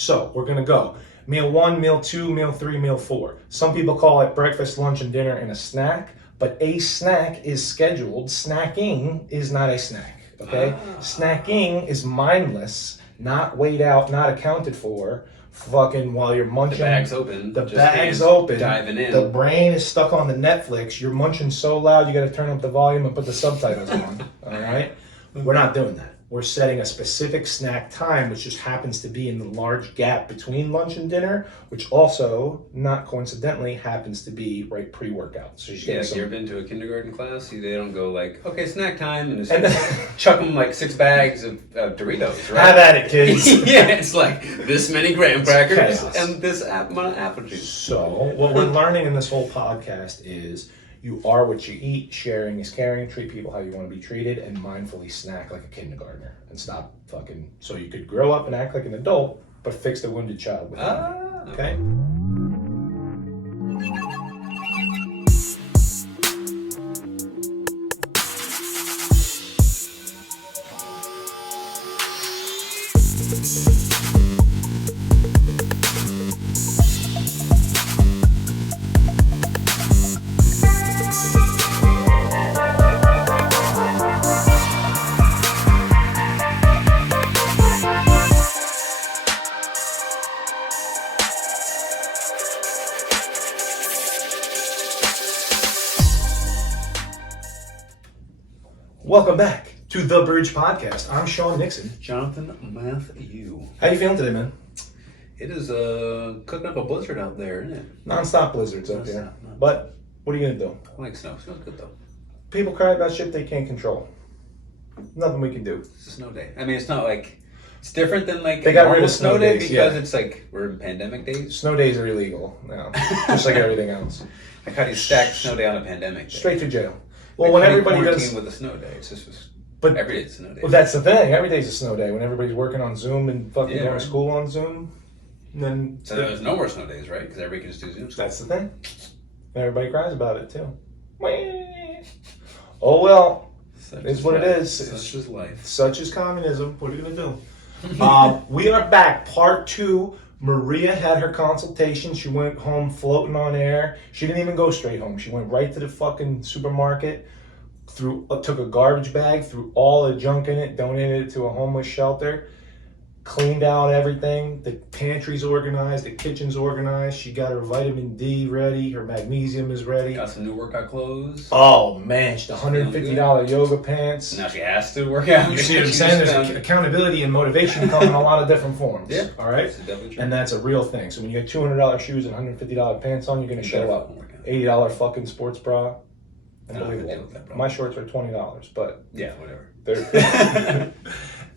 So we're gonna go meal 1, meal 2, meal 3, meal 4. Some people call it breakfast, lunch, and dinner and a snack, but a snack is scheduled. Snacking is not a snack, okay? Snacking is mindless, not weighed out, not accounted for, fucking while you're munching. The bag's open. The bag's open. Diving in. The brain is stuck on the Netflix. You're munching so loud you gotta turn up the volume and put the subtitles on, all right? We're not doing that. We're setting a specific snack time, which just happens to be in the large gap between lunch and dinner, which also, not coincidentally, happens to be right pre-workout. So you ever been to a kindergarten class? They don't go like, okay, snack time, and chuck them like 6 bags of Doritos, right? Have at it, kids. Yeah, it's like this many graham crackers and this amount of apple juice. So what we're learning in this whole podcast is you are what you eat, sharing is caring, treat people how you want to be treated, and mindfully snack like a kindergartner. And stop fucking, so you could grow up and act like an adult, but fix the wounded child within you. Okay? Welcome back to The Bridge Podcast. I'm Sean Nixon. Jonathan Matthew. How you feeling today, man? It is cooking up a blizzard out there, isn't it? Non-stop blizzards up here. But what are you going to do? I like snow. Snow's good, though. People cry about shit they can't control. Nothing we can do. It's a snow day. I mean, it's not like... It's different than like they got rid of snow days because it's like we're in pandemic days. Snow days are illegal now, just like everything else. Like how do you stack snow day on a pandemic day? Straight to jail. Well, when everybody does with a snow day, it's just but every day's a snow day. Well, that's the thing. Every day's a snow day when everybody's working on Zoom and fucking going to school on Zoom. And then so there's no more snow days, right? Because everybody can just do Zoom. That's the thing. Everybody cries about it too. Oh well, it's what it is. Such is life. Such is communism. What are you gonna do? We are back, part 2. Maria had her consultation. She went home floating on air. She didn't even go straight home. She went right to the fucking supermarket, took a garbage bag, threw all the junk in it, donated it to a homeless shelter, cleaned out everything. The pantry's organized, the kitchen's organized. She got her vitamin D ready. Her magnesium is ready. Got some new workout clothes. Oh man, the $150 yoga pants. Now she has to work out. You see what I'm saying? There's accountability and motivation come in a lot of different forms. Yeah. All right. And that's a real thing. So when you get $200 shoes and $150 pants on, you're gonna show up. $80 fucking sports bra. Unbelievable. My shorts are $20, but yeah, whatever.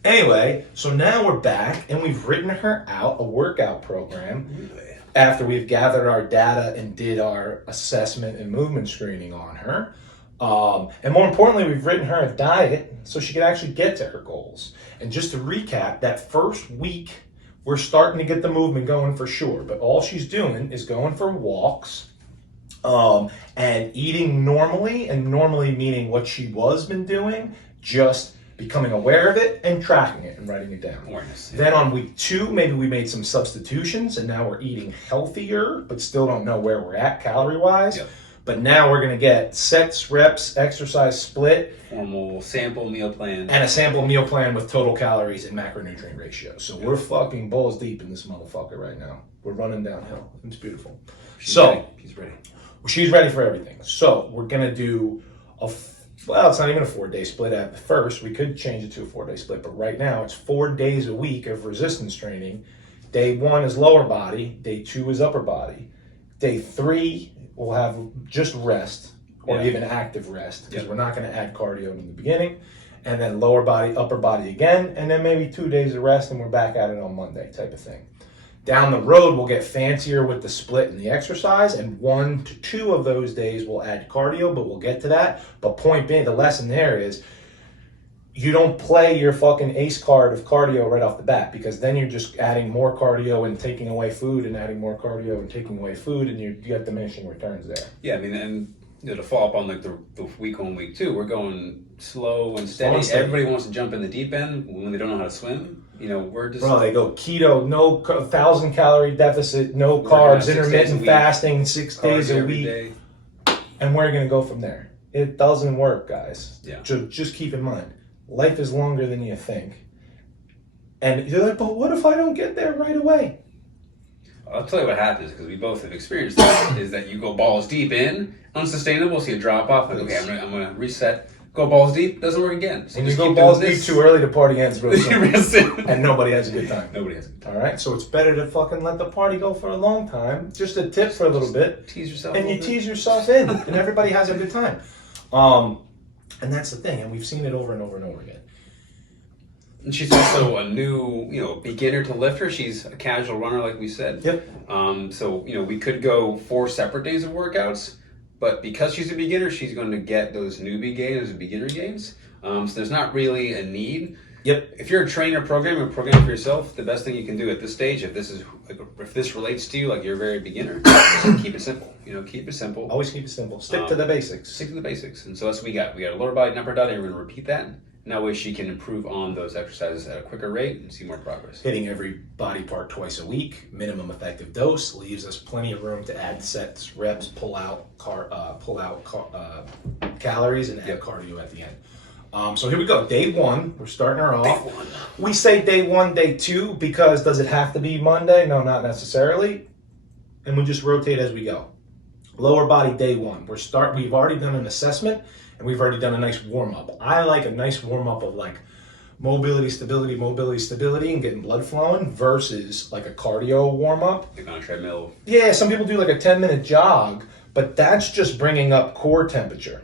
Anyway, so now we're back and we've written her out a workout program after we've gathered our data and did our assessment and movement screening on her. And more importantly, we've written her a diet so she can actually get to her goals. And just to recap, that first week, we're starting to get the movement going for sure. But all she's doing is going for walks and eating normally, and normally meaning what she was been doing, just becoming aware of it and tracking it and writing it down. Awareness. Then on week 2, maybe we made some substitutions and now we're eating healthier, but still don't know where we're at calorie-wise. Yep. But now we're going to get sets, reps, exercise split. Formal sample meal plan. And a sample meal plan with total calories and macronutrient ratio. So we're fucking balls deep in this motherfucker right now. We're running downhill. It's beautiful. She's ready. She's ready for everything. So we're going to do well, it's not even a 4-day split at first. We could change it to a 4-day split, but right now it's 4 days a week of resistance training. Day 1 is lower body. Day 2 is upper body. Day 3 we'll have just rest or even active rest because we're not going to add cardio in the beginning. And then lower body, upper body again, and then maybe 2 days of rest and we're back at it on Monday type of thing. Down the road, we'll get fancier with the split and the exercise, and 1 to 2 of those days we'll add cardio, but we'll get to that. But point being, the lesson there is you don't play your fucking ace card of cardio right off the bat, because then you're just adding more cardio and taking away food and adding more cardio and taking away food, and you get diminishing returns there. Yeah, I mean, and to follow up on like the week 1, week 2, we're going slow and steady. Everybody wants to jump in the deep end when they don't know how to swim. We're just they go keto, no 1,000-calorie deficit, no carbs, intermittent fasting, 6 days a week, and we're gonna go from there. It doesn't work, guys. Yeah. Just keep in mind, life is longer than you think. And you're like, but what if I don't get there right away? I'll tell you what happens, because we both have experienced that, is that you go balls deep in, unsustainable, so you drop off, like, okay, I'm gonna reset, go balls deep, doesn't work again. So when you go balls deep too early, the party ends real soon. And nobody has a good time. Nobody has a good time. All right, so it's better to fucking let the party go for a long time. Just a tip for a little bit. Tease yourself. And you tease yourself in, and everybody has a good time. And that's the thing, and we've seen it over and over and over again. And she's also a new, beginner to lifter. She's a casual runner, like we said. Yep. So, we could go 4 separate days of workouts, but because she's a beginner, she's going to get those newbie gains, those beginner gains. So there's not really a need. Yep. If you're a trainer programmer for yourself, the best thing you can do at this stage, if this relates to you, like you're a very beginner, keep it simple. Keep it simple. Always keep it simple. Stick to the basics. Stick to the basics. And so that's what we got. We got a lower body and upper body, and we're going to repeat that. And that way she can improve on those exercises at a quicker rate and see more progress. Hitting every body part twice a week, minimum effective dose, leaves us plenty of room to add sets, reps, pull out calories, and add cardio at the end. So here we go. Day 1, we're starting her off. Day 1. We say day 1, day 2, because does it have to be Monday? No, not necessarily. And we just rotate as we go. Lower body day 1. We've already done an assessment. And we've already done a nice warm-up. I like a nice warm-up of like mobility, stability, and getting blood flowing versus like a cardio warm-up. Like on a treadmill. Yeah, some people do like a 10-minute jog, but that's just bringing up core temperature,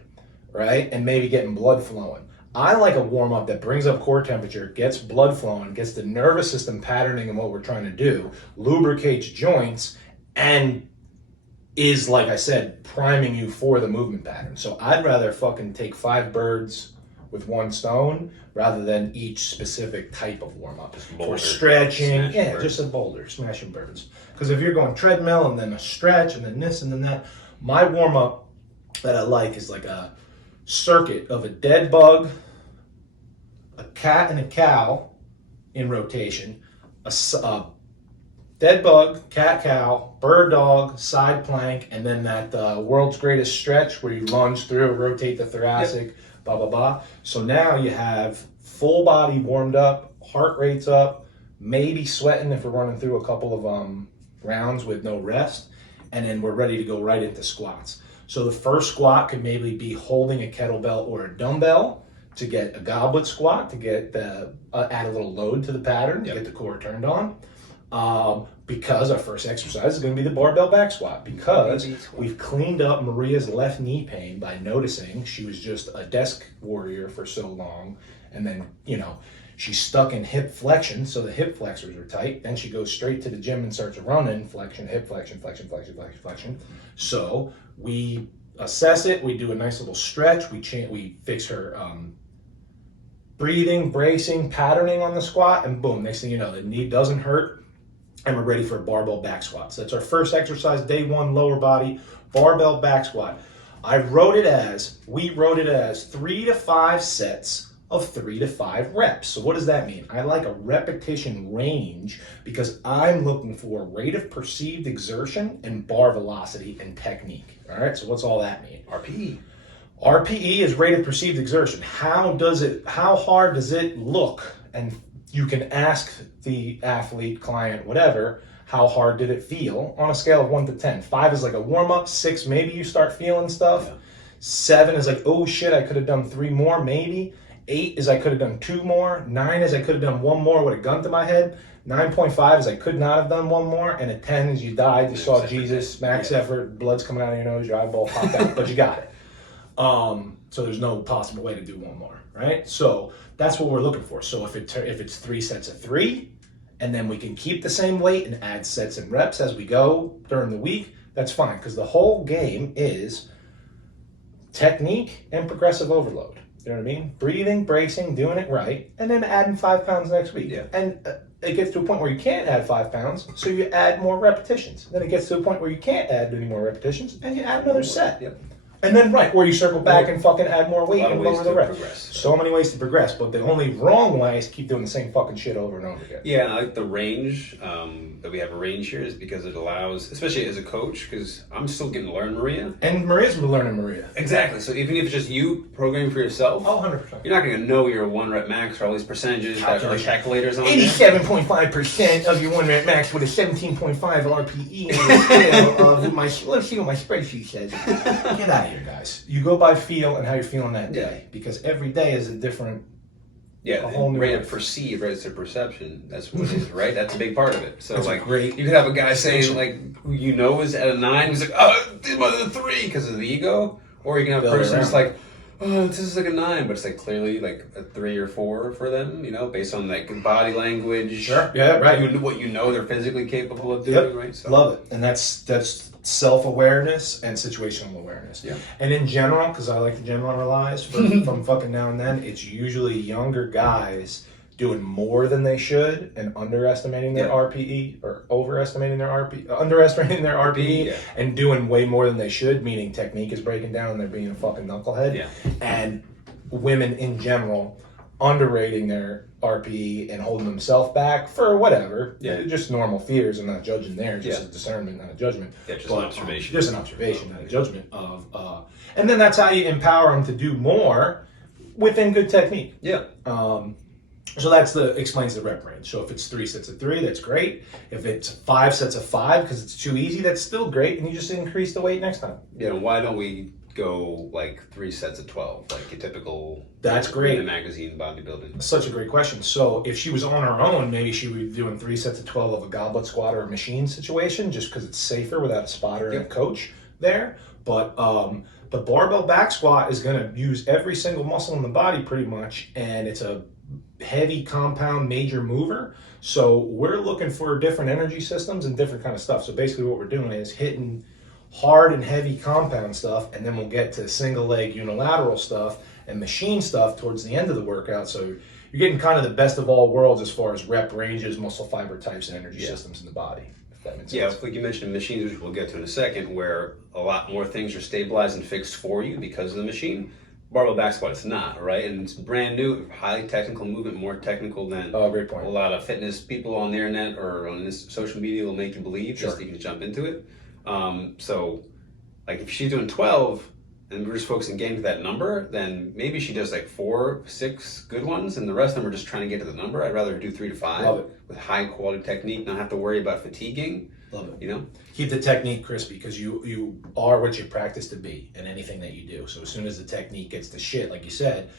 right? And maybe getting blood flowing. I like a warm-up that brings up core temperature, gets blood flowing, gets the nervous system patterning in what we're trying to do, lubricates joints, and is, like I said, priming you for the movement pattern. So I'd rather fucking take 5 birds with 1 stone rather than each specific type of warm-up. For stretching, just a boulder, smashing birds. Because if you're going treadmill and then a stretch and then this and then that, my warm-up that I like is like a circuit of a dead bug, a cat and a cow in rotation, a dead bug, cat, cow, bird, dog, side plank, and then that world's greatest stretch where you lunge through, rotate the thoracic, blah, blah, blah. So now you have full body warmed up, heart rate's up, maybe sweating if we're running through a couple of rounds with no rest, and then we're ready to go right into squats. So the first squat could maybe be holding a kettlebell or a dumbbell to get a goblet squat, to get add a little load to the pattern, to get the core turned on. Because our first exercise is going to be the barbell back squat, because we've cleaned up Maria's left knee pain by noticing she was just a desk warrior for so long, and then she's stuck in hip flexion, so the hip flexors are tight. Then she goes straight to the gym and starts running flexion, hip flexion, flexion, flexion, flexion, flexion. So we assess it, we do a nice little stretch, we fix her breathing, bracing, patterning on the squat, and boom, next thing you know, the knee doesn't hurt, and we're ready for a barbell back squat. So that's our first exercise, day 1, lower body, barbell back squat. We wrote it as 3 to 5 sets of 3 to 5 reps. So what does that mean? I like a repetition range because I'm looking for rate of perceived exertion and bar velocity and technique. All right, so what's all that mean? RPE. RPE is rate of perceived exertion. How hard does it look? And you can ask the athlete, client, whatever, how hard did it feel on a scale of 1 to 10. 5 is like a warm-up, 6, maybe you start feeling stuff. Yeah. 7 is like, oh shit, I could have done 3 more, maybe. 8 is I could have done 2 more. 9 is I could have done 1 more with a gun to my head. 9.5 is I could not have done 1 more. And a 10 is you died, you saw Jesus, max effort, blood's coming out of your nose, your eyeball popped out, but you got it. So there's no possible way to do 1 more, right? So that's what we're looking for. So if it's 3 sets of 3, and then we can keep the same weight and add sets and reps as we go during the week, that's fine, because the whole game is technique and progressive overload. You know what I mean? Breathing, bracing, doing it right, and then adding 5 pounds next week. Yeah. And it gets to a point where you can't add 5 pounds, so you add more repetitions. Then it gets to a point where you can't add any more repetitions, and you add another set. Yep. And then, or you circle back and fucking add more weight and lower the rep. Progress. So many ways to progress, but the only wrong way is to keep doing the same fucking shit over and over again. Yeah, and I like the range, that we have a range here is because it allows, especially as a coach, because I'm still getting to learn Maria. And Maria's learning Maria. Exactly. So even if it's just you programming for yourself, 100%. you're not going to know your 1 rep max or all these percentages that are calculators on there. 87.5% of your 1 rep max with a 17.5 RPE on the scale of my. Let's see what my spreadsheet says. Get out of here, guys. You go by feel and how you're feeling that day, because every day is a different. Yeah, a whole new rate life. of perceive, right? It's a perception. That's what it is, right? That's a big part of it. So That's like, great. you could have a guy saying like, who you know is at a 9, who's like, oh, this was a 3 because of the ego, or you can have a person who's like, oh, this is like a 9, but it's like clearly like a 3 or 4 for them, you know, based on like body language. Sure. Yeah. Right. What you know they're physically capable of doing, right? So. Love it, and that's self-awareness and situational awareness. Yeah. And in general, because I like to generalize from fucking now and then, it's usually younger guys doing more than they should and underestimating their RPE or underestimating their RPE and doing way more than they should, meaning technique is breaking down and they're being a fucking knucklehead. Yeah. And women in general underrating their RPE and holding themselves back for whatever. Yeah. Just normal fears. I'm not judging there, just a discernment, not a judgment. Yeah, just an observation. Just an observation, not a judgment of and then that's how you empower them to do more within good technique. Yeah. So explains the rep range. So if it's 3 sets of 3, that's great. If it's 5 sets of 5 because it's too easy, that's still great, and you just increase the weight next time. Yeah, why don't we go like 3 sets of 12, like a typical That's great. in a magazine bodybuilding? Such a great question. So if she was on her own, maybe she would be doing 3 sets of 12 of a goblet squat or a machine situation, just because it's safer without a spotter and a coach there. But the barbell back squat is going to use every single muscle in the body pretty much, and it's a heavy compound major mover. So we're looking for different energy systems and different kind of stuff. So basically what we're doing is hitting hard and heavy compound stuff, and then we'll get to single leg unilateral stuff and machine stuff towards the end of the workout. So you're getting kind of the best of all worlds as far as rep ranges, muscle fiber types, and energy systems in the body, if that makes sense. Yeah, like you mentioned machines, which we'll get to in a second, where a lot more things are stabilized and fixed for you because of the machine. Barbell back squat, it's not, right? And it's brand new, highly technical movement, more technical than great point. a lot of fitness people on the internet or on this social media will make you believe, just so you can jump into it. So, like if she's doing 12 and we're just focusing getting to that number, then maybe she does like 4, 6 good ones, and the rest of them are just trying to get to the number. I'd rather do 3 to 5 Love it. with high quality technique, not have to worry about fatiguing. Love it. You know, keep the technique crispy, because you are what you practice to be in anything that you do. So as soon as the technique gets to shit, like you said,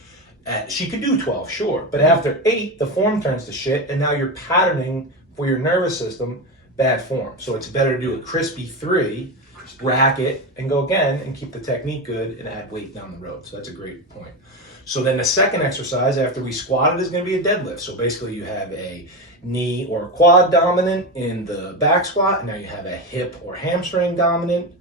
she could do 12, sure, but after 8, the form turns to shit, and now you're patterning for your nervous system bad form. So it's better to do a crispy 3, rack it, and go again, and keep the technique good and add weight down the road. So that's a great point. So then the second exercise after we squatted is going to be a deadlift. So basically you have a knee or quad dominant in the back squat, and now you have a hip or hamstring dominant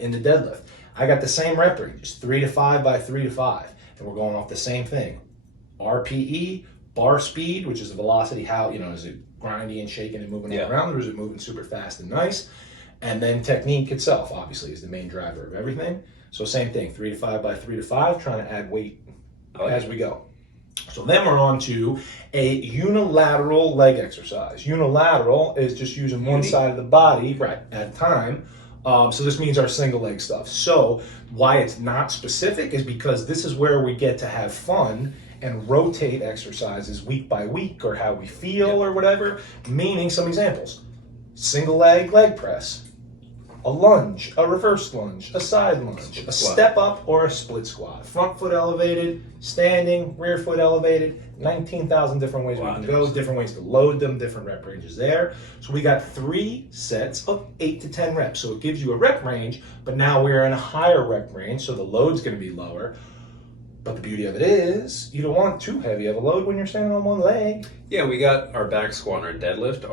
in the deadlift. I got the same rep ranges, 3 to 5 by 3 to 5, and we're going off the same thing. RPE, bar speed, which is the velocity, how, is it grindy and shaking and moving all around, or is it moving super fast and nice? And then technique itself, obviously, is the main driver of everything. So same thing, 3 to 5 by 3 to 5, trying to add weight as we go. So then we're on to a unilateral leg exercise. Unilateral is just using one side of the body at a time. So this means our single leg stuff. So why it's not specific is because this is where we get to have fun and rotate exercises week by week, or how we feel or whatever. Meaning, some examples: single leg press, a lunge, a reverse lunge, a side lunge, a step up, or a split squat. Front foot elevated, standing, rear foot elevated, 19,000 different ways we can go, different ways to load them, different rep ranges there. So we got 3 sets of 8 to 10 reps. So it gives you a rep range, but now we're in a higher rep range, so the load's gonna be lower. But the beauty of it is, you don't want too heavy of a load when you're standing on one leg. Yeah, we got our back squat and our deadlift,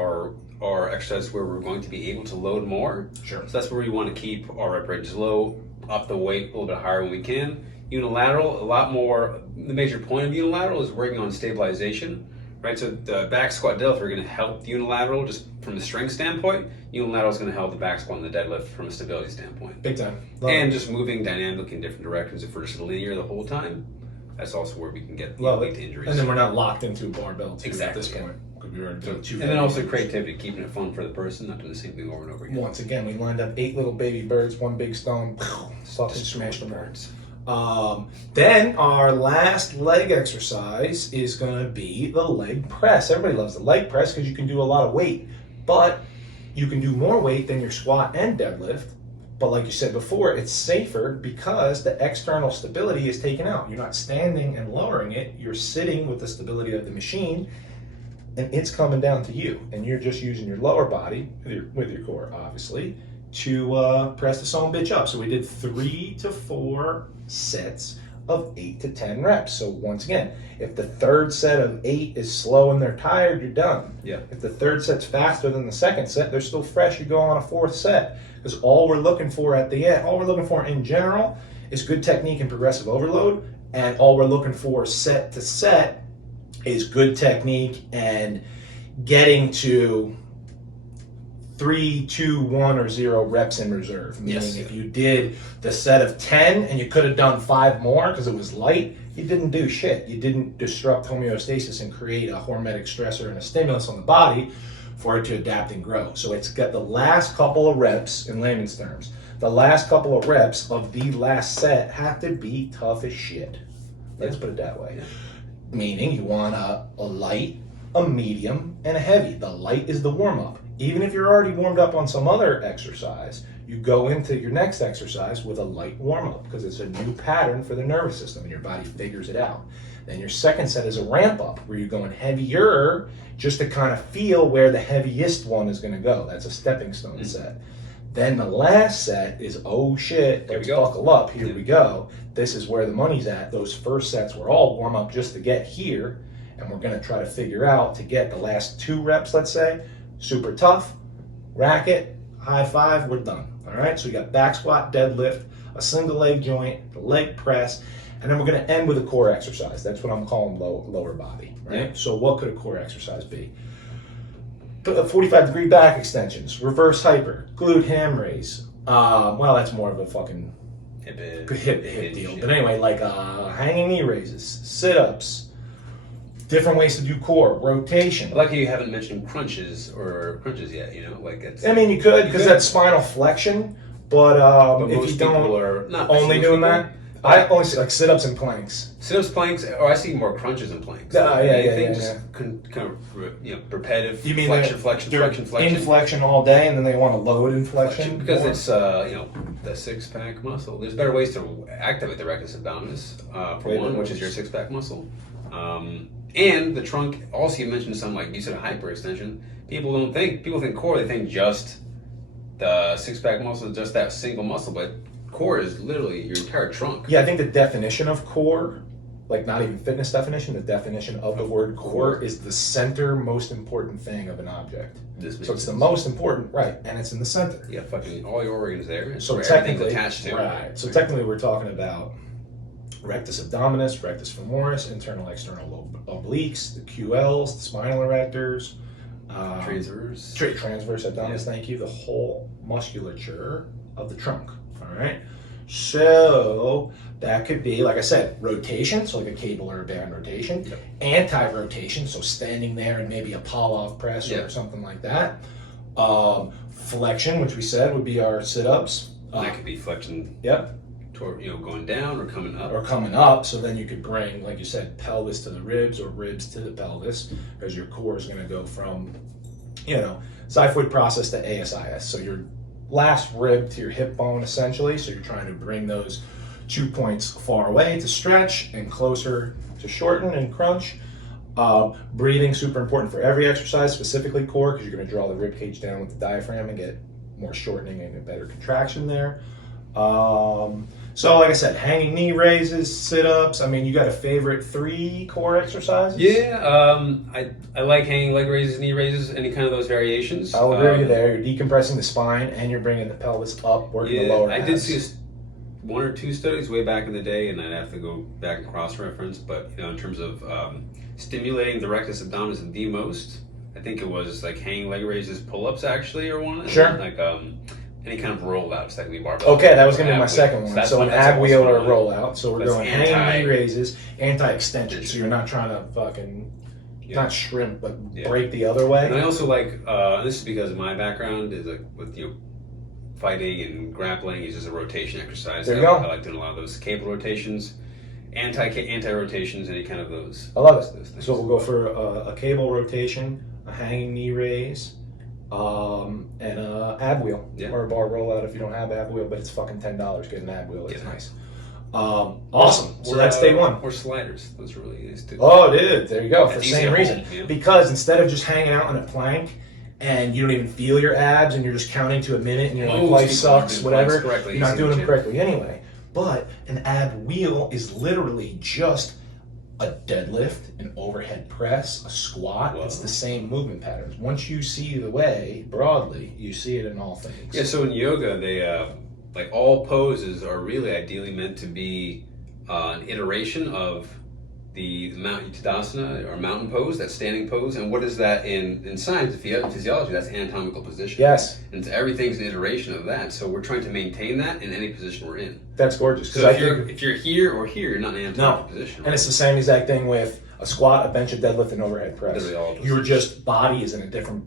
our exercise where we're going to be able to load more. Sure. So that's where we want to keep our rep ranges low, up the weight a little bit higher when we can. Unilateral, a lot more. The major point of unilateral is working on stabilization, right? So the back squat deadlift are going to help the unilateral just from a strength standpoint. Unilateral is going to help the back squat and the deadlift from a stability standpoint. Big time. And just moving dynamically in different directions. If we're just linear the whole time, that's also where we can get lead to injuries. And then we're not locked into a barbell too at this Yeah. point. Because we already done 2 and then also creativity, keeping it fun for the person, not doing the same thing over and over again. Once again, we lined up 8 little baby birds, 1 big stone, fucking smashed them all. Then our last leg exercise is going to be the leg press. Everybody loves the leg press because you can do a lot of weight, but you can do more weight than your squat and deadlift. But like you said before, it's safer because the external stability is taken out. You're not standing and lowering it. You're sitting with the stability of the machine, and it's coming down to you. And you're just using your lower body, with your core, obviously, to press the son bitch up. So we did 3 to 4 sets of 8 to 10 reps. So once again, if the third set of 8 is slow and they're tired, you're done. Yeah. If the third set's faster than the second set, they're still fresh, you go on a 4th set. Because all we're looking for at the end, all we're looking for in general is good technique and progressive overload. And all we're looking for set to set is good technique and getting to 3, 2, 1, or 0 reps in reserve. Meaning if you did the set of 10 and you could have done 5 more because it was light, you didn't do shit. You didn't disrupt homeostasis and create a hormetic stressor and a stimulus on the body for it to adapt and grow. So it's got the last couple of reps, in layman's terms, the last couple of reps of the last set have to be tough as shit. Let's put it that way. Yeah. Meaning you want a light, a medium, and a heavy. The light is the warm-up. Even if you're already warmed up on some other exercise, you go into your next exercise with a light warm-up because it's a new pattern for the nervous system and your body figures it out. Then your second set is a ramp-up where you're going heavier just to kind of feel where the heaviest one is going to go. That's a stepping stone set. Then the last set is, oh shit, let's buckle up, here we go. This is where the money's at. Those first sets were all warm-up just to get here, and we're going to try to figure out to get the last 2 reps, let's say, super tough, racket, high five, we're done. All right, so we got back squat, deadlift, a single leg joint, the leg press, and then we're going to end with a core exercise. That's what I'm calling lower body, right? Yeah. So what could a core exercise be? 45-degree back extensions, reverse hyper, glute ham raise. Well, that's more of a fucking hip deal. But anyway, like hanging knee raises, sit-ups, different ways to do core, rotation. I like how you haven't mentioned crunches yet, you know? Like it's. I mean, you could, because that's spinal flexion, but if you don't are not only doing that, I only see like sit-ups and planks. Sit-ups, planks, or I see more crunches and planks. Kind of, repetitive. You mean flexion. Inflection all day, and then they want to load inflection? Because it's, the six-pack muscle. There's better ways to activate the rectus abdominis, for one, which is your six-pack muscle. And the trunk, also you mentioned some, like you said, a hyperextension. People think core, they think just the six-pack muscle, just that single muscle, but core is literally your entire trunk. Yeah, I think the definition of core, like not even fitness definition, the definition of the word core is the center most important thing of an object. So it's the most important, right, and it's in the center. Yeah, fucking all your organs there. So technically, attached to. Right. So technically we're talking about rectus abdominis, rectus femoris, internal external obliques, the QLs, the spinal erectors, transverse abdominis, thank you, the whole musculature of the trunk. All right, so that could be, like I said, rotation, so like a cable or a band rotation, anti-rotation, so standing there and maybe a Pavlov press or something like that. Flexion, which we said would be our sit-ups. That could be flexion. Yep. Toward, going down or coming up. So then you could bring, like you said, pelvis to the ribs or ribs to the pelvis, because your core is going to go from, xiphoid process to ASIS. So your last rib to your hip bone, essentially. So you're trying to bring those 2 points far away to stretch and closer to shorten and crunch. Breathing, super important for every exercise, specifically core, because you're going to draw the rib cage down with the diaphragm and get more shortening and a better contraction there. So like I said, hanging knee raises, sit-ups. I mean, you got a favorite 3 core exercises? Yeah, I like hanging leg raises, knee raises, any kind of those variations. I'll agree with you there. You're decompressing the spine and you're bringing the pelvis up, working the lower abs. I did see one or two studies way back in the day, and I'd have to go back and cross-reference, but in terms of stimulating the rectus abdominis the most, I think it was like hanging leg raises, pull-ups actually, or one. Sure. Like any kind of rollout, secondly barbell. Okay, that was going to be my second one. So an ab wheel or a rollout. rollout. So we're going hanging knee raises, anti-extension. So you're not trying to fucking, not shrimp, but break the other way. And I also like, this is because of my background, is like with fighting and grappling, is just a rotation exercise. There you go. I like doing a lot of those cable rotations, anti-rotations, any kind of those. I love it. Those things. So we'll go for a cable rotation, a hanging knee raise, and a ab wheel or a bar rollout if you don't have ab wheel, but it's fucking $10. Get an ab wheel. It's nice. Awesome. So that's day one. Or sliders. Those are really nice too. Oh, dude. There you go. For the same reason. Yeah. Because instead of just hanging out on a plank and you don't even feel your abs and you're just counting to a minute and you're like, life sucks, whatever. You're not doing them correctly anyway. But an ab wheel is literally just a deadlift, an overhead press, a squat. Whoa. It's the same movement patterns. Once you see the way broadly, you see it in all things. Yeah, so in yoga, they like all poses are really ideally meant to be an iteration of the Mount Uttanasana or mountain pose, that standing pose. And what is that in science, physiology? That's anatomical position. Yes. And so everything's an iteration of that. So we're trying to maintain that in any position we're in. That's gorgeous. So if you're here or here, you're not in an anatomical position. Right? And it's the same exact thing with a squat, a bench, a deadlift, and overhead press. Your just body is in a different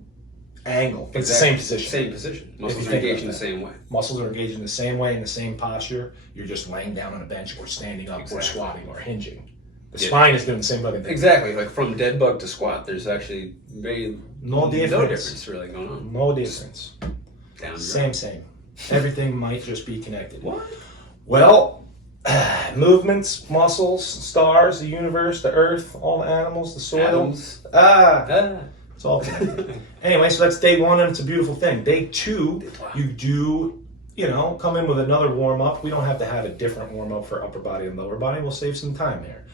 angle. It's the same position. Same position. Muscles are engaged in the same way. Muscles are engaged in the same way, in the same posture. You're just laying down on a bench or standing up or squatting or hinging. The spine is doing the same fucking thing. Exactly. Like from dead bug to squat, there's actually no difference really going on. No difference. Same. Everything might just be connected. What? Well, movements, muscles, stars, the universe, the earth, all the animals, the soil. Atoms. It's all connected. Anyway, so that's day one, and it's a beautiful thing. Day two, you do, come in with another warm-up. We don't have to have a different warm-up for upper body and lower body. We'll save some time there.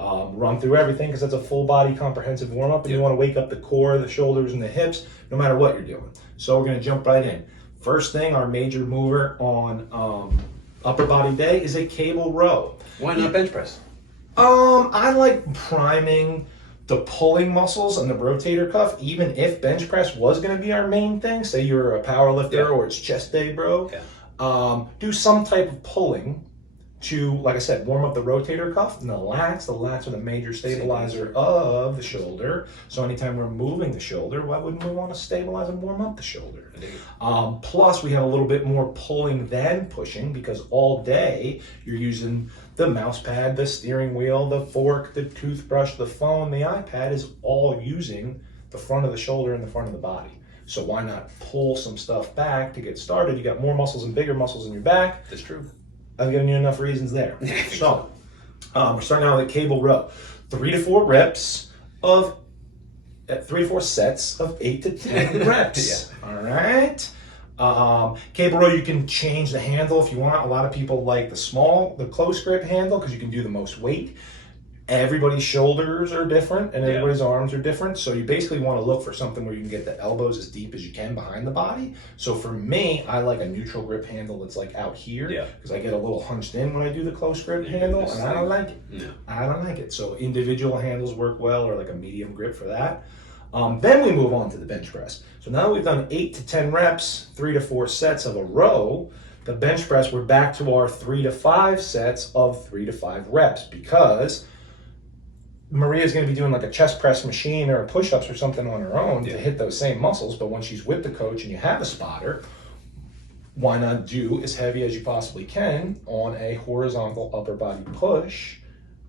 Run through everything because that's a full body comprehensive warm-up, and you want to wake up the core, the shoulders, and the hips, no matter what you're doing. So we're going to jump right in. First thing, our major mover on upper body day is a cable row. Why not bench press? I like priming the pulling muscles and the rotator cuff, even if bench press was going to be our main thing. Say you're a power lifter or it's chest day, bro. Yeah. Do some type of pulling to, like I said, warm up the rotator cuff and the lats. The lats are the major stabilizer of the shoulder. So anytime we're moving the shoulder, why wouldn't we want to stabilize and warm up the shoulder? Plus, we have a little bit more pulling than pushing because all day you're using the mouse pad, the steering wheel, the fork, the toothbrush, the phone, the iPad is all using the front of the shoulder and the front of the body. So why not pull some stuff back to get started? You got more muscles and bigger muscles in your back. That's true. I've given you enough reasons there. So, we're starting out with a cable row. 3 to 4 reps of, 3 to 4 sets of 8 to 10 reps. All right. Cable row, you can change the handle if you want. A lot of people like the close grip handle because you can do the most weight. Everybody's shoulders are different and everybody's arms are different. So you basically want to look for something where you can get the elbows as deep as you can behind the body. So for me, I like a neutral grip handle that's like out here because I get a little hunched in when I do the close grip handle and I don't like it. No. I don't like it. So individual handles work well or like a medium grip for that. Then we move on to the bench press. So now we've done 8 to 10 reps, 3 to 4 sets of a row. The bench press, we're back to our 3 to 5 sets of 3 to 5 reps because Maria's going to be doing like a chest press machine or push-ups or something on her own to hit those same muscles. But when she's with the coach and you have a spotter, why not do as heavy as you possibly can on a horizontal upper body push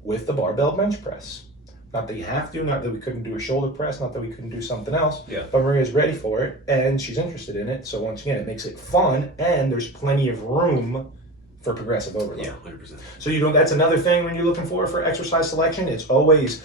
with the barbell bench press? Not that you have to, not that we couldn't do a shoulder press, not that we couldn't do something else, but Maria's ready for it and she's interested in it. So once again, it makes it fun and there's plenty of room for progressive overload. Yeah, 100%. So that's another thing when you're looking for exercise selection. It's always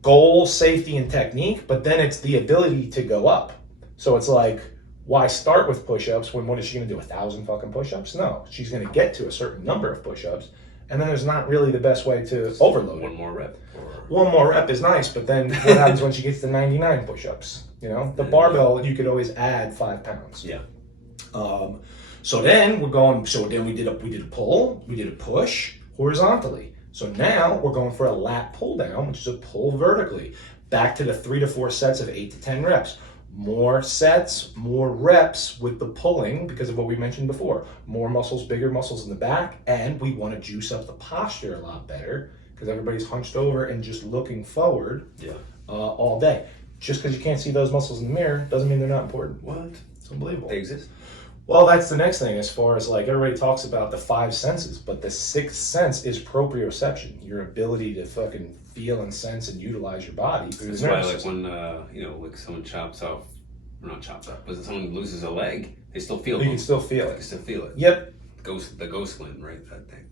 goal, safety, and technique, but then it's the ability to go up. So it's like, why start with push-ups when what is she going to do, 1,000 fucking push-ups? No, she's going to get to a certain number of push-ups, and then there's not really the best way to overload. One more rep. One more rep is nice, but then what happens when she gets to 99 push-ups? The barbell, you could always add 5 pounds. Yeah. So then we're going. So then we did a pull, we did a push horizontally. So now we're going for a lat pull down, which is a pull vertically. Back to the 3 to 4 sets of 8 to 10 reps. More sets, more reps with the pulling because of what we mentioned before. More muscles, bigger muscles in the back, and we want to juice up the posture a lot better because everybody's hunched over and just looking forward all day. Just because you can't see those muscles in the mirror doesn't mean they're not important. What? It's unbelievable. They exist? Well, that's the next thing as far as like everybody talks about the 5 senses, but the 6th sense is proprioception, your ability to fucking feel and sense and utilize your body through That's the why, nervous like system. when like someone chops off, or not chops off, but if someone loses a leg, they still feel it. You can still feel They it. can still feel it. Yep, The ghost limb, right? That thing.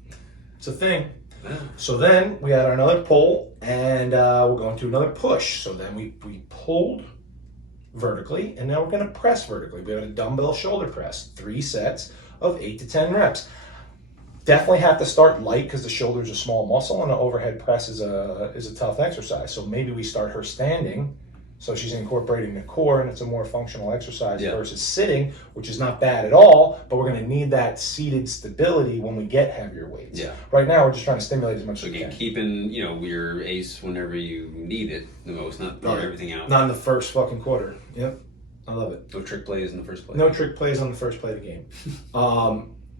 it's a thing. Yeah. So then we had another pull, and we're going to another push. So then we pulled vertically, and now we're going to press vertically. We have a dumbbell shoulder press, 3 sets of 8 to 10 reps. Definitely have to start light because the shoulder is a small muscle, and an overhead press is a tough exercise. So maybe we start her standing, so she's incorporating the core, and it's a more functional exercise versus sitting, which is not bad at all. But we're going to need that seated stability when we get heavier weights. Yeah. Right now, we're just trying to stimulate as much So as we again, can. keeping your ace whenever you need it the most, not throwing everything out. Not in the first fucking quarter. Yep, I love it. No trick plays in the first play. No trick plays on the first play of the game.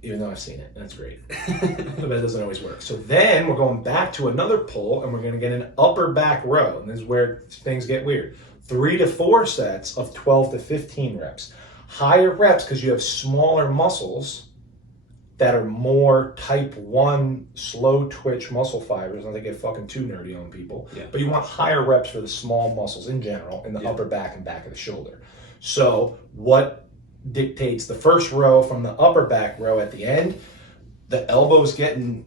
Even though I've seen it, and that's great. But that doesn't always work. So then we're going back to another pull, and we're going to get an upper back row. And this is where things get weird. 3 to 4 sets of 12 to 15 reps. Higher reps because you have smaller muscles that are more type 1 slow twitch muscle fibers. Not to get fucking too nerdy on people. Yeah. But you want higher reps for the small muscles in general in the upper back and back of the shoulder. So what dictates the first row from the upper back row at the end? The elbows getting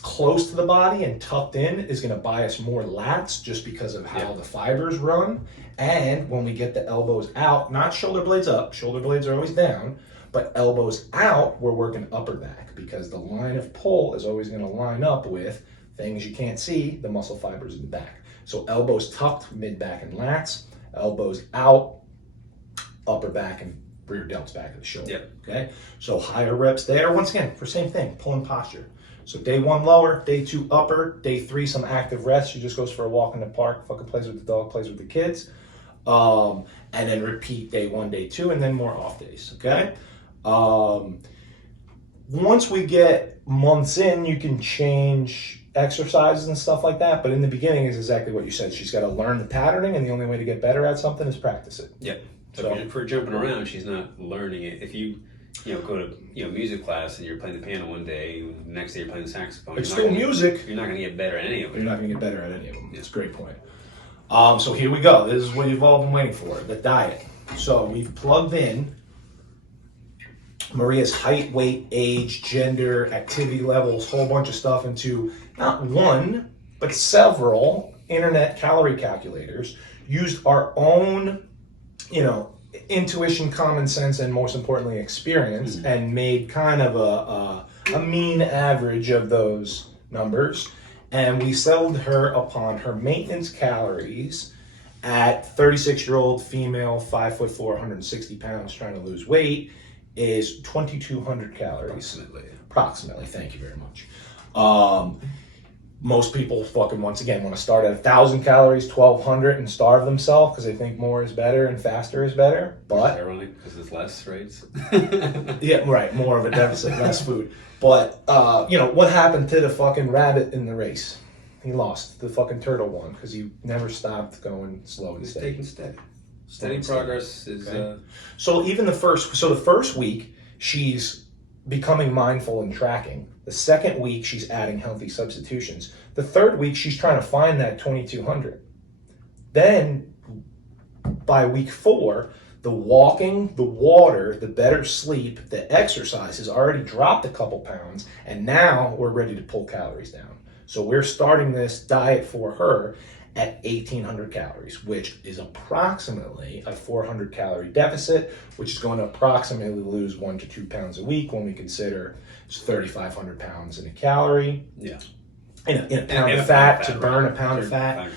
close to the body and tucked in is going to buy us more lats just because of how the fibers run. And when we get the elbows out, not shoulder blades up, shoulder blades are always down, but elbows out, we're working upper back because the line of pull is always going to line up with things you can't see, the muscle fibers in the back. So elbows tucked, mid back and lats, elbows out, upper back and rear delts back of the shoulder. Yep. Okay, so higher reps there. Once again, for same thing, pulling posture. So day 1 lower, day 2 upper, day 3 some active rest. She just goes for a walk in the park, fucking plays with the dog, plays with the kids, and then repeat day 1, day 2, and then more off days. Okay. Once we get months in, you can change exercises and stuff like that. But in the beginning is exactly what you said. She's got to learn the patterning, and the only way to get better at something is practice it. Yeah. So if you're jumping around, she's not learning it. If you go to music class and you're playing the piano one day, the next day you're playing the saxophone. It's still music. You're not going to get better at any of it. You're not going to get better at any of them. It's a great point. So here we go. This is what you've all been waiting for, the diet. So we've plugged in Maria's height, weight, age, gender, activity levels, whole bunch of stuff into not one, but several internet calorie calculators, used our own intuition, common sense, and most importantly, experience, and made kind of a mean average of those numbers. And we settled her upon her maintenance calories at 36-year-old female, 5'4", 160 pounds, trying to lose weight, is 2,200 calories. Approximately. Thank you very much. Most people fucking, once again, want to start at 1,000 calories, 1,200, and starve themselves because they think more is better and faster is better. But ironic because it's less, right? yeah, right. More of a deficit, less food. But what happened to the fucking rabbit in the race? He lost. The fucking turtle won because he never stopped going slow and steady. Taking steady progress is. Okay. So even the first week she's becoming mindful and tracking. The second week, she's adding healthy substitutions. The third week, she's trying to find that 2,200. Then, by week 4, the walking, the water, the better sleep, the exercise has already dropped a couple pounds, and now we're ready to pull calories down. So we're starting this diet for her at 1,800 calories, which is approximately a 400 calorie deficit, which is going to approximately lose 1 to 2 pounds a week when we consider it's 3,500 pounds in a calorie. Yeah. In a pound of fat, to burn a pound of fat.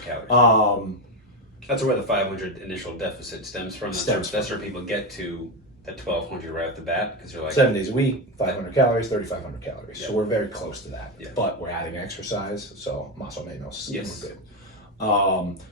That's where the 500 initial deficit stems from. That's where people get to that 1,200 right off the bat because you're like 7 days a week, 500 calories, 3,500 calories. Yeah. So we're very close to that. Yeah. But we're adding exercise, so muscle maintenance is Yes. good.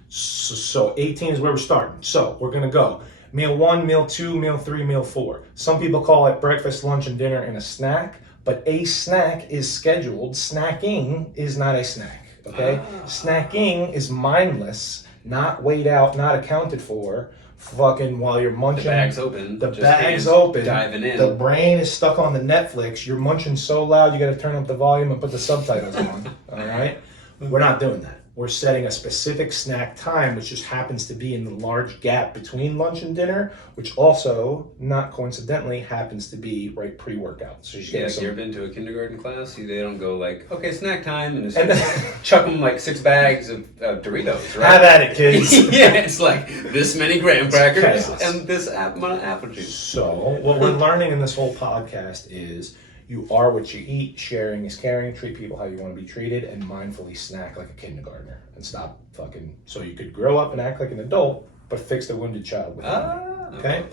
So 18 is where we're starting. So we're gonna go meal 1, meal 2, meal 3, meal 4. Some people call it breakfast, lunch, and dinner and a snack, but a snack is scheduled. Snacking is not a snack, okay? Snacking is mindless, not weighed out, not accounted for, fucking while you're munching. the bag's open. The just bag's hands open. Diving in. The brain is stuck on the Netflix. You're munching so loud, you got to turn up the volume and put the subtitles on. All right? We're not doing that. We're setting a specific snack time, which just happens to be in the large gap between lunch and dinner, which also, not coincidentally, happens to be right pre-workout. So you Yeah, get you ever been to a kindergarten class? They don't go like, okay, snack time, and just And chuck them like 6 bags of Doritos, right? have at it, kids. Yeah, it's like this many graham crackers chaos. and this amount of apple juice. So what we're learning in this whole podcast is you are what you eat, sharing is caring, treat people how you want to be treated, and mindfully snack like a kindergartner and stop fucking, so you could grow up and act like an adult, but fix the wounded child within you. Okay?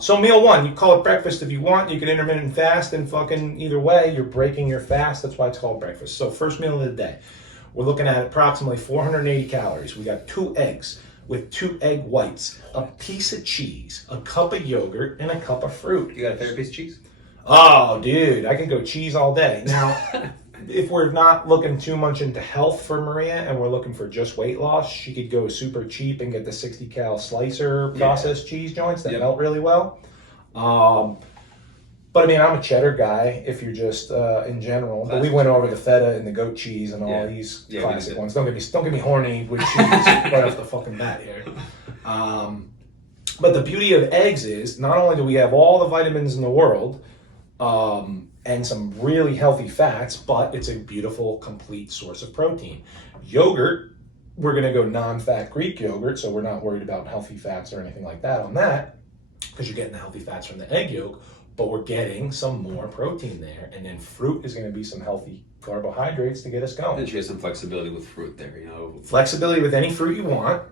So meal 1, you call it breakfast if you want. You can intermittent fast, and fucking either way, you're breaking your fast. That's why it's called breakfast. So first meal of the day, we're looking at approximately 480 calories. We got 2 eggs with 2 egg whites, a piece of cheese, a cup of yogurt, and a cup of fruit. You got a favorite piece of cheese? Oh, dude, I can go cheese all day. Now, if we're not looking too much into health for Maria and we're looking for just weight loss, she could go super cheap and get the 60 cal slicer processed cheese joints that melt really well. But I mean, I'm a cheddar guy if you're just in general. But we went over the feta and the goat cheese and all these classic ones. Don't get me horny with cheese right off the fucking bat here. But the beauty of eggs is not only do we have all the vitamins in the world, and some really healthy fats, but it's a beautiful, complete source of protein. Yogurt, we're going to go non-fat Greek yogurt, so we're not worried about healthy fats or anything like that on that, because you're getting the healthy fats from the egg yolk, but we're getting some more protein there. And then fruit is going to be some healthy carbohydrates to get us going. And she has some flexibility with fruit there, you know. Flexibility with any fruit you want,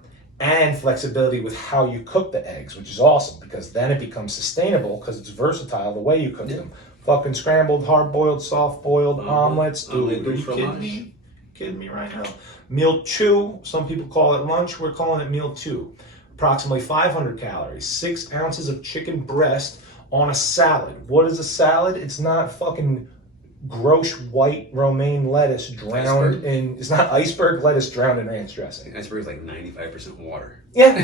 and flexibility with how you cook the eggs, which is awesome because then it becomes sustainable because it's versatile the way you cook them. Fucking scrambled, hard-boiled, soft-boiled omelets. Dude, are you kidding me right now? Meal 2, some people call it lunch. We're calling it meal 2. Approximately 500 calories, 6 ounces of chicken breast on a salad. What is a salad? It's not fucking gross white romaine lettuce drowned in, it's not iceberg lettuce drowned in ranch dressing. Iceberg is like 95% water. Yeah,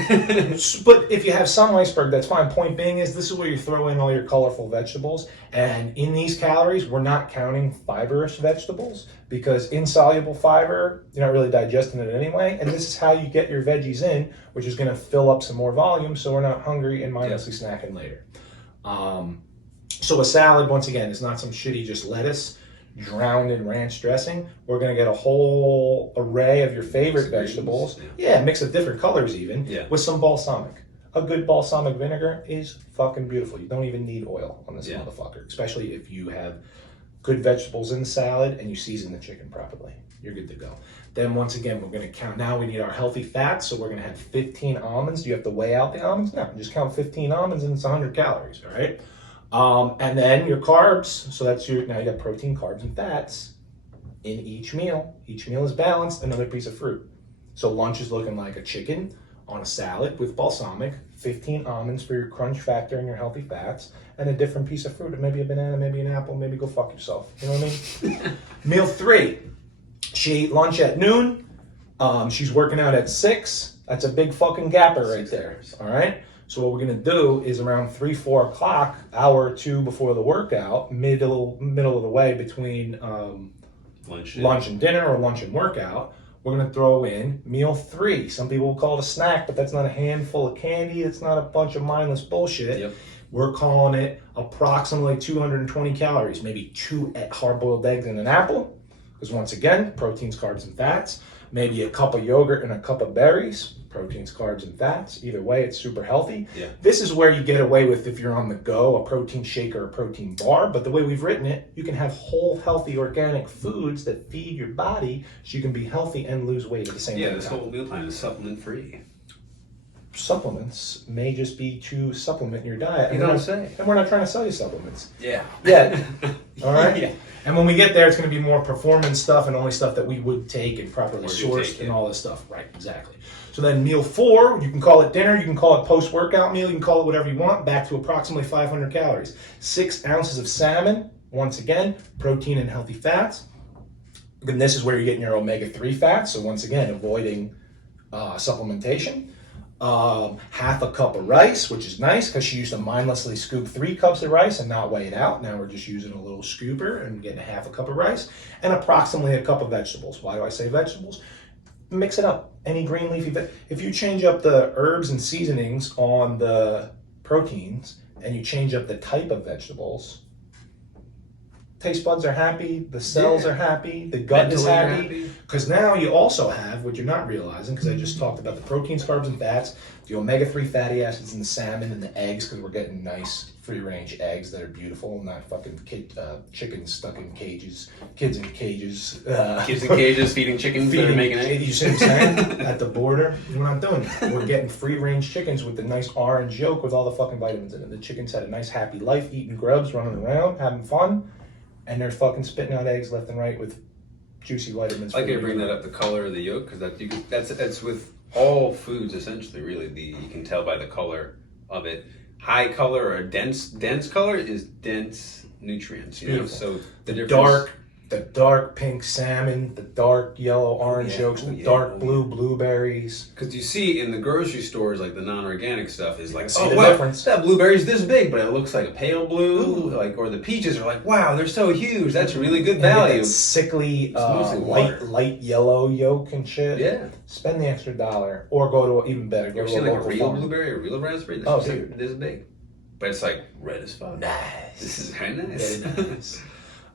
but if you have some iceberg, that's fine. Point being is this is where you throw in all your colorful vegetables. And in these calories, we're not counting fibrous vegetables because insoluble fiber, you're not really digesting it anyway. And this is how you get your veggies in, which is going to fill up some more volume so we're not hungry and mindlessly snacking later. So a salad, once again, is not some shitty just lettuce drowned in ranch dressing. We're going to get a whole array of your favorite vegetables. Yeah, mix of different colors even, with some balsamic. A good balsamic vinegar is fucking beautiful. You don't even need oil on this motherfucker, especially if you have good vegetables in the salad and you season the chicken properly. You're good to go. Then once again, we're going to count. Now we need our healthy fats, so we're going to have 15 almonds. Do you have to weigh out the almonds? No, just count 15 almonds and it's 100 calories, all right? And then your carbs, so that's now you got protein, carbs, and fats in each meal. Each meal is balanced, another piece of fruit. So lunch is looking like a chicken on a salad with balsamic, 15 almonds for your crunch factor and your healthy fats, and a different piece of fruit, maybe a banana, maybe an apple, maybe go fuck yourself. You know what I mean? Meal 3, she ate lunch at noon. She's working out at 6. That's a big fucking gapper right there, all right? So what we're going to do is around 3, 4 o'clock, hour or two before the workout, middle of the way between lunch and dinner or lunch and workout, we're going to throw in meal 3. Some people will call it a snack, but that's not a handful of candy. It's not a bunch of mindless bullshit. Yep. We're calling it approximately 220 calories, maybe 2 hard-boiled eggs and an apple, because once again, proteins, carbs, and fats. Maybe a cup of yogurt and a cup of berries, proteins, carbs, and fats. Either way, it's super healthy. Yeah. This is where you get away with, if you're on the go, a protein shake or a protein bar. But the way we've written it, you can have whole, healthy, organic foods that feed your body so you can be healthy and lose weight at the same time. Yeah, this whole meal plan is supplement free. supplements may just be to supplement your diet. You know what I'm saying? And we're not trying to sell you supplements. Yeah. Yeah. All right? Yeah. And when we get there, it's going to be more performance stuff and only stuff that we would take and properly sourced and all this stuff. Right, exactly. So then meal 4, you can call it dinner, you can call it post-workout meal, you can call it whatever you want, back to approximately 500 calories. 6 ounces of salmon, once again, protein and healthy fats. And this is where you're getting your omega-3 fats, so once again, avoiding supplementation. Half a cup of rice, which is nice because she used to mindlessly scoop 3 cups of rice and not weigh it out. Now we're just using a little scooper and getting a half a cup of rice and approximately a cup of vegetables. Why do I say vegetables? Mix it up. Any green leafy if you change up the herbs and seasonings on the proteins and you change up the type of vegetables, taste buds are happy, the cells are happy, the gut is happy. Because now you also have, what you're not realizing, because I just talked about the proteins, carbs, and fats, the omega-3 fatty acids in the salmon and the eggs, because we're getting nice free-range eggs that are beautiful, not fucking chickens stuck in cages, kids in cages. Kids in cages feeding chickens that are making eggs. You see what I'm saying? At the border, we're not doing that. We're getting free-range chickens with the nice orange yolk with all the fucking vitamins in it. The chickens had a nice happy life, eating grubs, running around, having fun. And they're fucking spitting out eggs left and right with juicy vitamins. I can bring that up, the color of the yolk, because that's with all foods essentially. Really, you can tell by the color of it. High color or dense color is dense nutrients. You know, so the dark pink salmon, the dark yellow orange yolks, the dark blue blueberries. Because you see in the grocery stores, like the non-organic stuff is like, oh wow, difference. That blueberry's this big, but it looks like a pale blue. Like, or the peaches are like, wow, they're so huge. That's really good value. Sickly, light yellow yolk and shit. Yeah. Spend the extra $1, or go to even better. You ever seen like a real blueberry or real raspberry? Oh, dude, like this big, but it's like red as fuck. Nice. This is very nice. Very nice.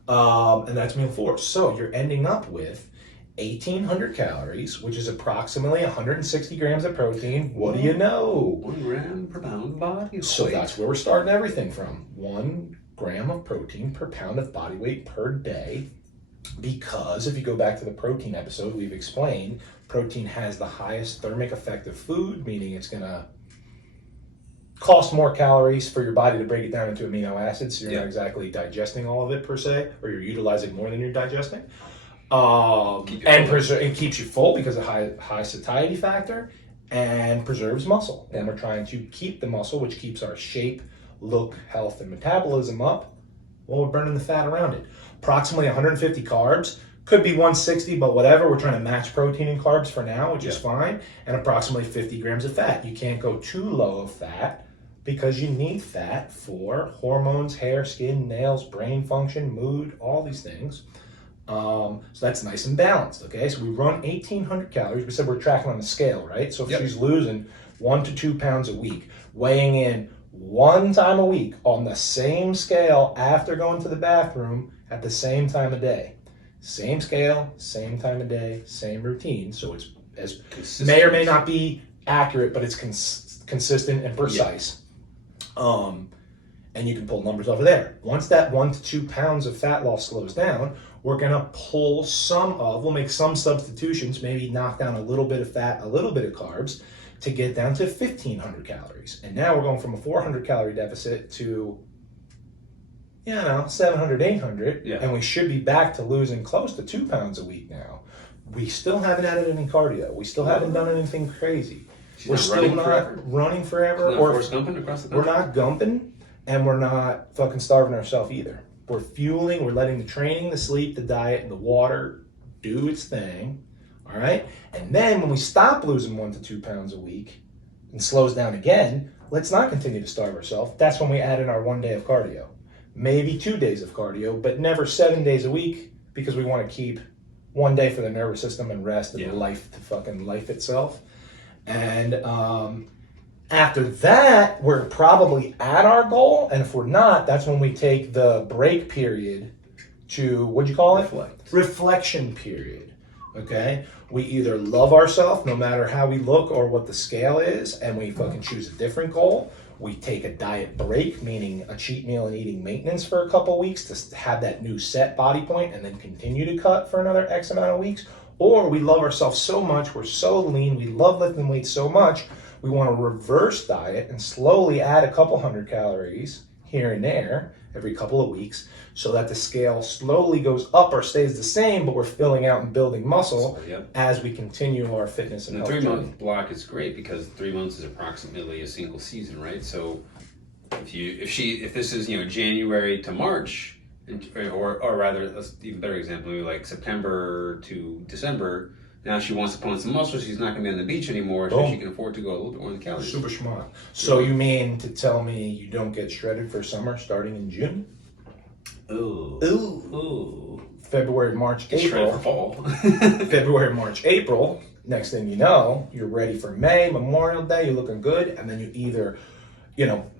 And that's meal 4. So you're ending up with 1,800 calories, which is approximately 160 grams of protein. What do you know? 1 gram per pound body weight. So that's where we're starting everything from. 1 gram of protein per pound of body weight per day. Because if you go back to the protein episode, we've explained protein has the highest thermic effect of food, meaning it's going to cost more calories for your body to break it down into amino acids, so you're not exactly digesting all of it per se, or you're utilizing more than you're digesting. It keeps you full because of high satiety factor, and preserves muscle. And we're trying to keep the muscle, which keeps our shape, look, health, and metabolism up, while we're burning the fat around it. Approximately 150 carbs. Could be 160, but whatever. We're trying to match protein and carbs for now, which is fine. And approximately 50 grams of fat. You can't go too low of fat because you need fat for hormones, hair, skin, nails, brain function, mood, all these things. So that's nice and balanced, okay? So we run 1,800 calories. We said we're tracking on the scale, right? So if she's losing 1 to 2 pounds a week, weighing in 1 time a week on the same scale after going to the bathroom at the same time of day. Same scale, same time of day, same routine. So it's as may or may not be accurate, but it's consistent and precise. And you can pull numbers off of there. Once that 1 to 2 pounds of fat loss slows down, we're gonna pull we'll make some substitutions, maybe knock down a little bit of fat, a little bit of carbs, to get down to 1,500 calories. And now we're going from a 400 calorie deficit to 700, 800, and we should be back to losing close to 2 pounds a week now. We still haven't added any cardio. We still haven't done anything crazy. We're still not running forever. Or gumping across the country. We're not gumping, and we're not fucking starving ourselves either. We're fueling, we're letting the training, the sleep, the diet, and the water do its thing, all right? And then when we stop losing 1 to 2 pounds a week and slows down again, let's not continue to starve ourselves. That's when we add in our 1 day of cardio. Maybe 2 days of cardio, but never 7 days a week, because we want to keep 1 day for the nervous system and rest and life to fucking life itself. And after that, we're probably at our goal. And if we're not, that's when we take the break period to, what'd you call it? Reflection period. Okay? We either love ourselves no matter how we look or what the scale is, and we fucking choose a different goal. We take a diet break, meaning a cheat meal and eating maintenance for a couple weeks to have that new set body point and then continue to cut for another X amount of weeks. Or we love ourselves so much, we're so lean, we love lifting weights so much, We want to reverse diet and slowly add a couple hundred calories here and there every couple of weeks so that the scale slowly goes up or stays the same, but we're filling out and building muscle as we continue our fitness and the health 3-month block is great because 3 months is approximately a single season, right? So if this is January to March, or rather, let's even better example, maybe like September to December. Now she wants to put on some muscle. She's not going to be on the beach anymore, so she can afford to go a little bit more on the calories. Super smart. So you mean to tell me you don't get shredded for summer starting in June? Ooh. February, March, April. For fall. February, March, April. Next thing you know, you're ready for May, Memorial Day. You're looking good, and then you either,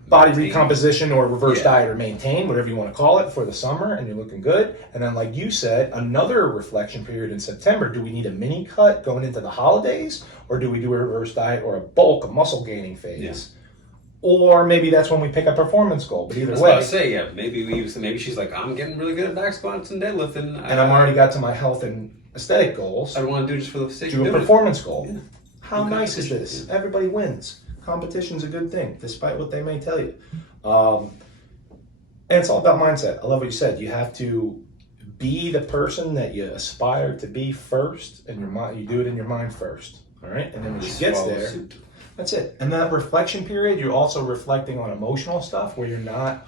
body recomposition or reverse diet or maintain, whatever you want to call it, for the summer, and you're looking good. And then, like you said, another reflection period in September. Do we need a mini cut going into the holidays, or do we do a reverse diet or a bulk, a muscle gaining phase? Yeah. Or maybe that's when we pick a performance goal. But either way, I say, maybe she's like, I'm getting really good at back squats and deadlifting, and I'm already got to my health and aesthetic goals. I don't want to do just for the sake of do a performance goal. Yeah. How nice is this? Yeah. Everybody wins. Competition's a good thing, despite what they may tell you. And it's all about mindset. I love what you said. You have to be the person that you aspire to be first in your mind. You do it in your mind first, all right? And then when she gets there, that's it. And that reflection period, you're also reflecting on emotional stuff where you're not,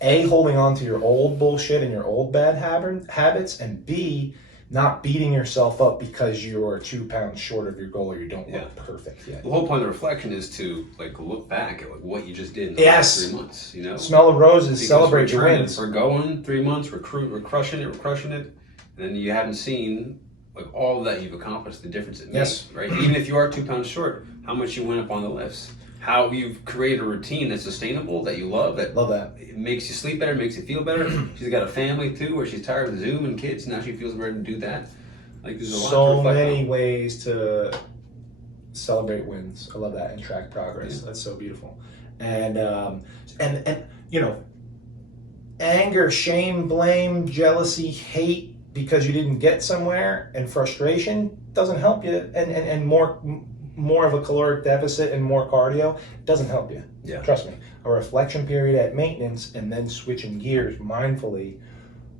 A, holding on to your old bullshit and your old bad habits, and B, not beating yourself up because you're 2 pounds short of your goal or you don't look perfect yet. The whole point of the reflection is to look back at what you just did in the last 3 months. Smell the roses, celebrate your wins. We're going 3 months. We're crushing it. And then you haven't seen all that you've accomplished, the difference it makes. Right. Even if you are 2 pounds short, how much you went up on the lifts. How you've created a routine that's sustainable, that you love, that it makes you sleep better, makes you feel better. She's got a family too, where she's tired of Zoom and kids. Now she feels ready to do that. There's a lot so to reflect many on. ways to celebrate wins. I love that, and track progress. That's so beautiful. And anger, shame, blame, jealousy, hate because you didn't get somewhere, and frustration doesn't help you. And more of a caloric deficit and more cardio doesn't help you. Yeah. Trust me. A reflection period at maintenance and then switching gears mindfully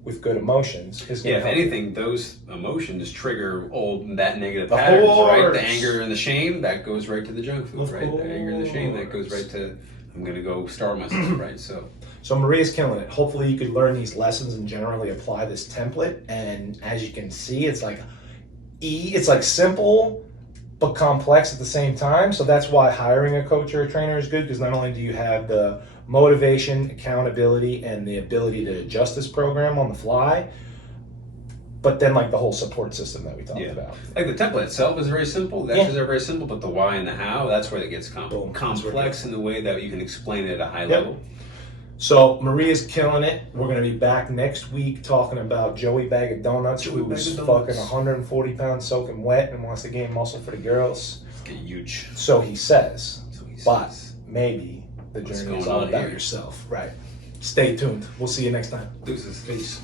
with good emotions is going to help. If anything, those emotions trigger that negative patterns, right? The anger and the shame, that goes right to the junk food, right? The anger and the shame, that goes right to, I'm going to go starve myself, right? So Maria's killing it. Hopefully you could learn these lessons and generally apply this template. And as you can see, it's like simple but complex at the same time. So that's why hiring a coach or a trainer is good, because not only do you have the motivation, accountability, and the ability to adjust this program on the fly, but then the whole support system that we talked about. The template itself is very simple. The exercises are very simple, but the why and the how, that's where it gets complex in the way that you can explain it at a high level. So Maria's killing it. We're going to be back next week talking about Joey Bag of Donuts, who's fucking 140 pounds soaking wet and wants to gain muscle for the girls. Get huge. So he says. But maybe the journey is all about yourself. Right. Stay tuned. We'll see you next time. Deuces. Peace.